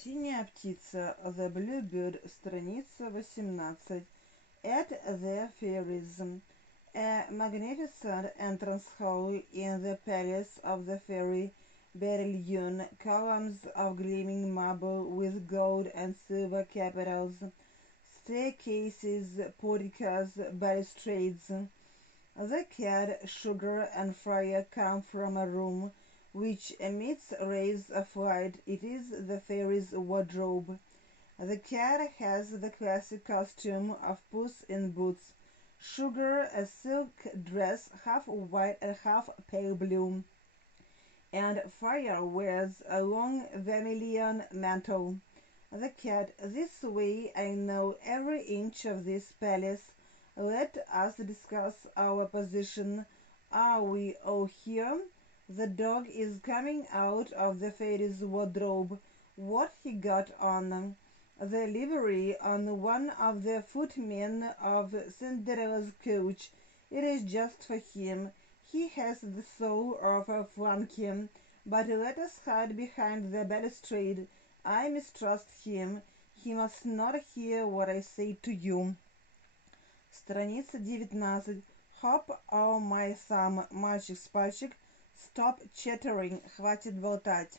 Синяя птица, the bluebird, страница 18. At the fairies. A magnificent entrance hall in the palace of the fairy Beryllion, columns of gleaming marble with gold and silver capitals, staircases, porticos, balustrades. The cat, sugar, and fire come from a room which emits rays of light. It is the fairy's wardrobe. The cat has the classic costume of Puss in Boots. Sugar, a silk dress, half white and half pale blue, and Fire wears a long vermilion mantle. The cat, this way I know every inch of this palace. Let us discuss our position. Are we all here? The dog is coming out of the fairy's wardrobe. What he got on? The livery on one of the footmen of Cinderella's coach. It is just for him. He has the soul of a flunky. But let us hide behind the balustrade. I mistrust him. He must not hear what I say to you. Страница 19. Hop, oh my thumb, мальчик с пальчик. Stop chattering, хватит болтать.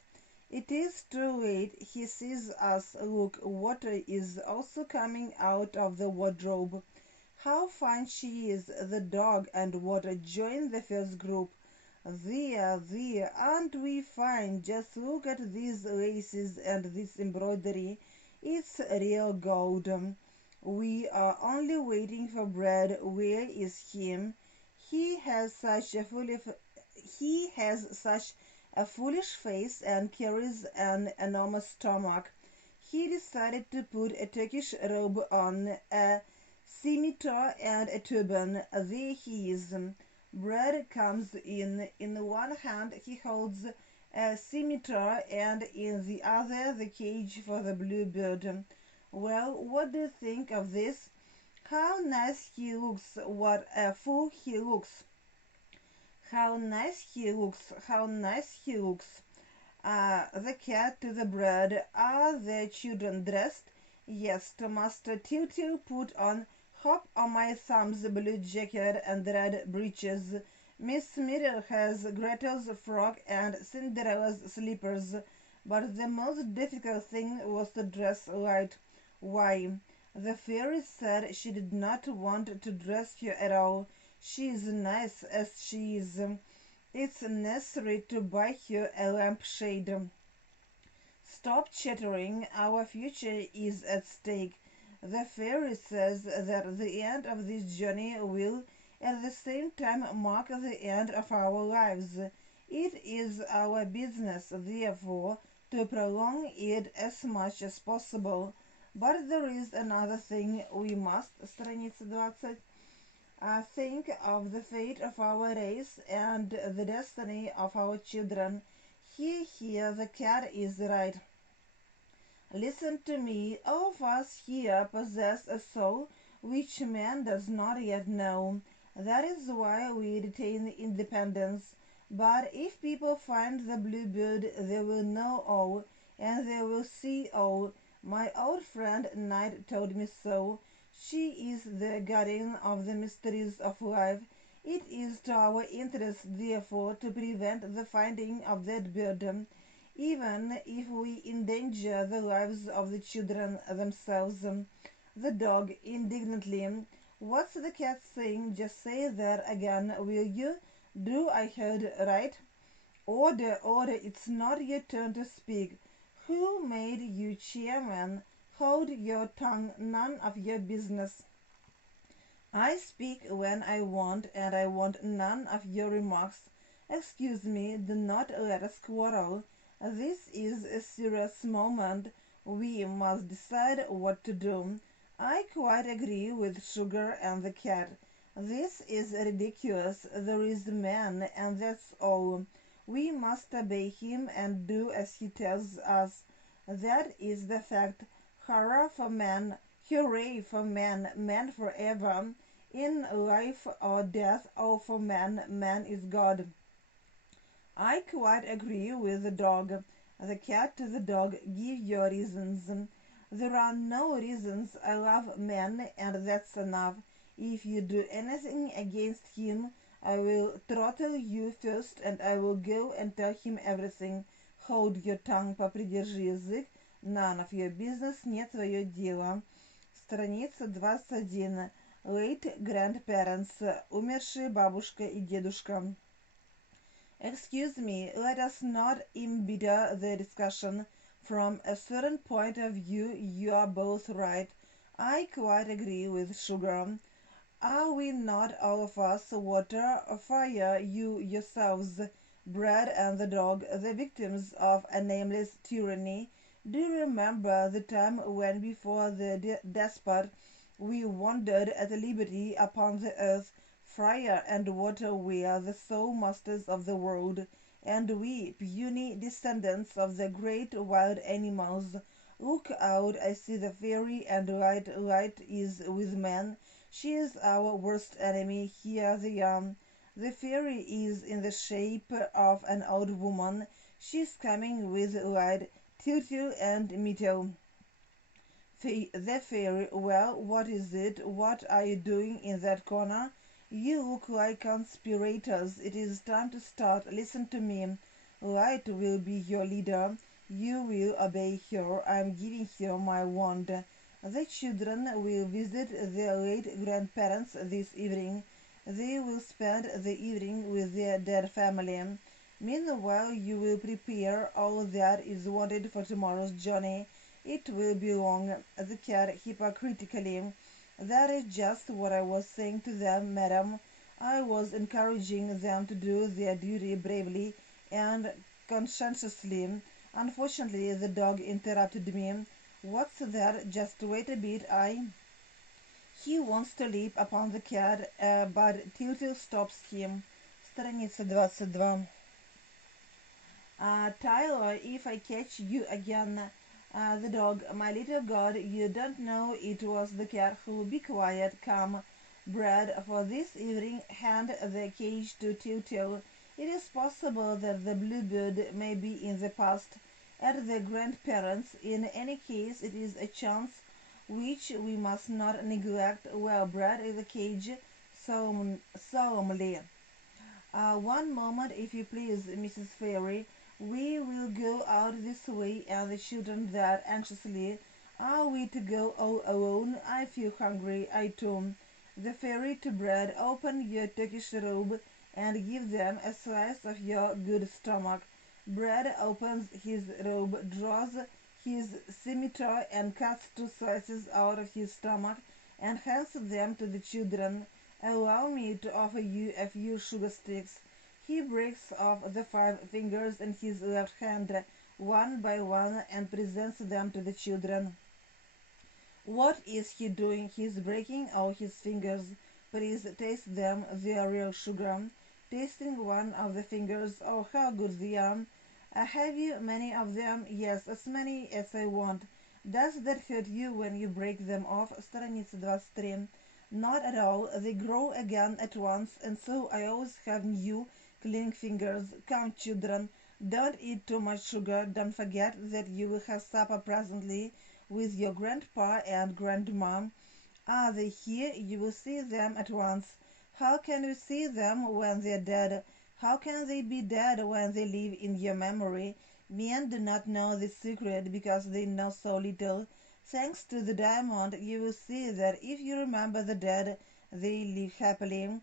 It is too late. He sees us. Look, Water is also coming out of the wardrobe. How fine she is. The dog and Water join the first group. There, aren't we fine? Just look at these laces and this embroidery. It's real gold. We are only waiting for Bread. Where is him? He has such a foolish face and carries an enormous stomach. He decided to put a Turkish robe on, a scimitar and a turban. There he is. Bread comes in. In one hand he holds a scimitar and in the other the cage for the bluebird. Well, what do you think of this? How nice he looks. What a fool he looks. How nice he looks. How nice he looks. The cat to the Bread. Are the children dressed? Yes, Master Till put on Hop on my thumb's blue jacket and red breeches. Miss Miriam has Gretel's frock and Cinderella's slippers, but the most difficult thing was to dress right. Why? The fairy said she did not want to dress her at all. She is nice as she is. It's necessary to buy her a lampshade. Stop chattering. Our future is at stake. The fairy says that the end of this journey will at the same time mark the end of our lives. It is our business, therefore, to prolong it as much as possible. But there is another thing we must, страница 20, think of the fate of our race and the destiny of our children. Here, the cat is right. Listen to me. All of us here possess a soul which man does not yet know. That is why we retain independence. But if people find the bluebird, they will know all, and they will see all. My old friend Night told me so. She is the guardian of the mysteries of life. It is to our interest, therefore, to prevent the finding of that bird, even if we endanger the lives of the children themselves. The dog, indignantly. What's the cat saying? Just say that again, will you? Do I heard right? Order, it's not your turn to speak. Who made you chairman? Hold your tongue, none of your business. I speak when I want, and I want none of your remarks. Excuse me, do not let us quarrel. This is a serious moment. We must decide what to do. I quite agree with Sugar and the cat. This is ridiculous. There is a man, and that's all. We must obey him and do as he tells us. That is the fact. Hurrah for man, hooray for man, man forever. In life or death, all for man, man is God. I quite agree with the dog. The cat to the dog, give your reasons. There are no reasons. I love men, and that's enough. If you do anything against him, I will throttle you first, and I will go and tell him everything. Hold your tongue, попридержи язык. None of your business, не твое дело. Страница 21. Late grandparents, умершие бабушка и дедушка. Excuse me, let us not embitter the discussion. From a certain point of view, you are both right. I quite agree with Sugar. Are we not all of us, water, fire, you yourselves, bread and the dog, the victims of a nameless tyranny? Do you remember the time when before the despot we wandered at liberty upon the earth? Fire and water were the sole masters of the world, and we, puny descendants of the great wild animals. Look out, I see the fairy, and light is with man. She is our worst enemy. Here they are. The fairy is in the shape of an old woman. She is coming with light, Tiltil and Mito. The fairy, well, what is it? What are you doing in that corner? You look like conspirators. It is time to start. Listen to me. Light will be your leader. You will obey her. I am giving her my wand. The children will visit their late grandparents this evening. They will spend the evening with their dead family. Meanwhile, you will prepare all that is wanted for tomorrow's journey. It will be long. The cat hypocritically. That is just what I was saying to them, madam. I was encouraging them to do their duty bravely and conscientiously. Unfortunately, the dog interrupted me. What's that? Just wait a bit, He wants to leap upon the cat, but Tiltil stops him. Страница 22. Tyler, if I catch you again... the dog, my little god, you don't know it was the cat who... Be quiet, come. Brad, for this evening, hand the cage to Tiltil. It is possible that the bluebird may be in the past at the grandparents. In any case, it is a chance which we must not neglect. Well, Brad, in the cage, solemnly. One moment, if you please, Mrs. Fairy. We will go out this way, and the children that anxiously. Are we to go all alone? I feel hungry, I too. The fairy to Brad, open your Turkish robe and give them a slice of your good stomach. Brad opens his robe, draws his scimitar and cuts 2 slices out of his stomach and hands them to the children. Allow me to offer you a few sugar sticks. He breaks off the 5 fingers in his left hand, one by one, and presents them to the children. What is he doing? He is breaking all his fingers. Please taste them. They are real sugar. Tasting one of the fingers. Oh, how good they are. Have you many of them? Yes, as many as I want. Does that hurt you when you break them off? Страница 23. Not at all. They grow again at once, and so I always have new clean fingers. Come, children, don't eat too much sugar. Don't forget that you will have supper presently with your grandpa and grandma. Are they here? You will see them at once. How can you see them when they are dead? How can they be dead when they live in your memory? Men do not know this secret because they know so little. Thanks to the diamond, you will see that if you remember the dead, they live happily.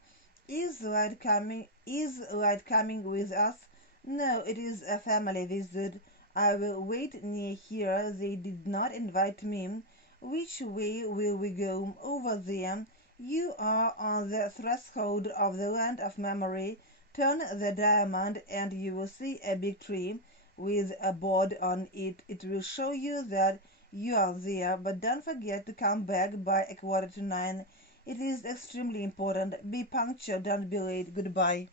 Is light coming with us? No, it is a family visit. I will wait near here. They did not invite me. Which way will we go? Over there. You are on the threshold of the land of memory. Turn the diamond and you will see a big tree with a board on it. It will show you that you are there, but don't forget to come back by 8:45. It is extremely important. Be punctual, don't be late. Goodbye.